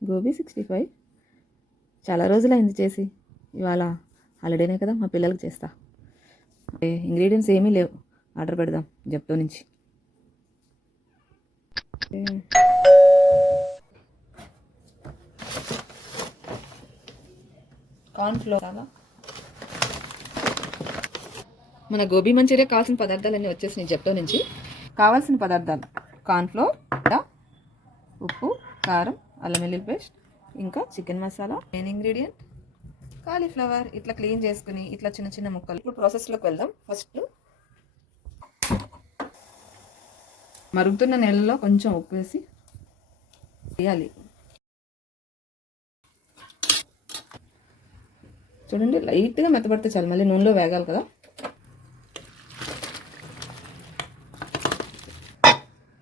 గోబీ 65 చాలా రోజులైంది చేసి. ఇవాళ హాలిడేనే కదా, మా పిల్లలకి చేస్తా. ఇంగ్రీడియంట్స్ ఏమీ లేవు, ఆర్డర్ పెడదాం జెప్టో నుంచి. కార్న్‌ఫ్లోర్ అలా మన గోబీ మంచూరియా కావాల్సిన పదార్థాలన్నీ వచ్చేసినాయి జెప్టో నుంచి. కావాల్సిన పదార్థాలు కార్న్‌ఫ్లోర్, ఉప్పు, కారం, అల్లం వెల్లుల్లి పేస్ట్, ఇంకా chicken masala. Main ingredient cauliflower. ఇట్లా క్లీన్ చేసుకుని ఇట్లా చిన్న చిన్న ముక్కలు. ఇప్పుడు ప్రాసెస్లోకి వెళ్దాం. ఫస్ట్ మరుగుతున్న నీళ్ళలో కొంచెం ఉప్పు వేసి వేయాలి. చూడండి, లైట్గా మెత్తబడితే చాలు, మళ్ళీ నూనెలో వేగాలి కదా.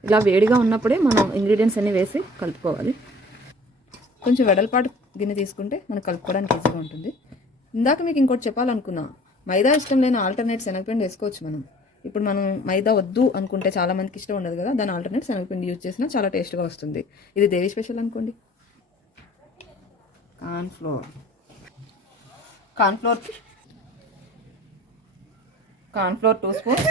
ఇలా వేడిగా ఉన్నప్పుడే మనం ఇంగ్రీడియంట్స్ అన్నీ వేసి కలుపుకోవాలి. కొంచెం వెడల్పాటు గిన్నె తీసుకుంటే మనకు కలుపుకోవడానికి ఈజీగా ఉంటుంది. ఇందాక మీకు ఇంకోటి చెప్పాలనుకున్నా, మైదా ఇష్టం లేని ఆల్టర్నేట్ శనగపిండి వేసుకోవచ్చు మనం. ఇప్పుడు మనం మైదా వద్దు అనుకుంటే చాలామందికి ఇష్టం ఉండదు కదా, దాని ఆల్టర్నేట్ శనగపిండి యూజ్ చేసినా చాలా టేస్ట్గా వస్తుంది. ఇది దేవి స్పెషల్ అనుకోండి. కార్న్ఫ్లోర్ 2 స్పూన్స్,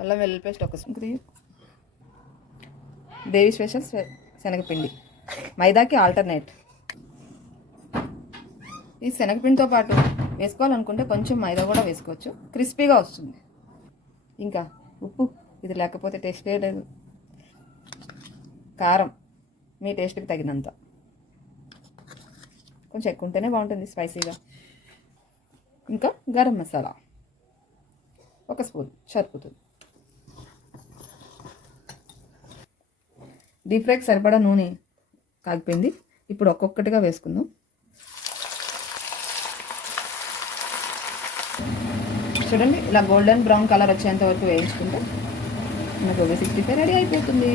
అల్లం వెల్లుల్లి పేస్ట్ 1 స్పూన్. దేవి స్పెషల్ శనగపిండి, మైదాకి ఆల్టర్నేట్. ఈ శనగపిండితో పాటు వేసుకోవాలనుకుంటే కొంచెం మైదా కూడా వేసుకోవచ్చు, క్రిస్పీగా వస్తుంది. ఇంకా ఉప్పు, ఇది లేకపోతే టేస్టే లేదు. కారం మీ టేస్ట్కి తగినంత, కొంచెం ఎక్కువ ఉంటేనే బాగుంటుంది స్పైసీగా. ఇంకా గరం మసాలా 1 స్పూన్ సరిపోతుంది. డీప్ ఫ్రైకి సరిపడా నూనె కాగిపోయింది. ఇప్పుడు ఒక్కొక్కటిగా వేసుకుందాం. చూడండి, ఇలా గోల్డెన్ బ్రౌన్ కలర్ వచ్చేంత వరకు వేయించుకుంటే మన గోబీ 65 రెడీ అయిపోతుంది.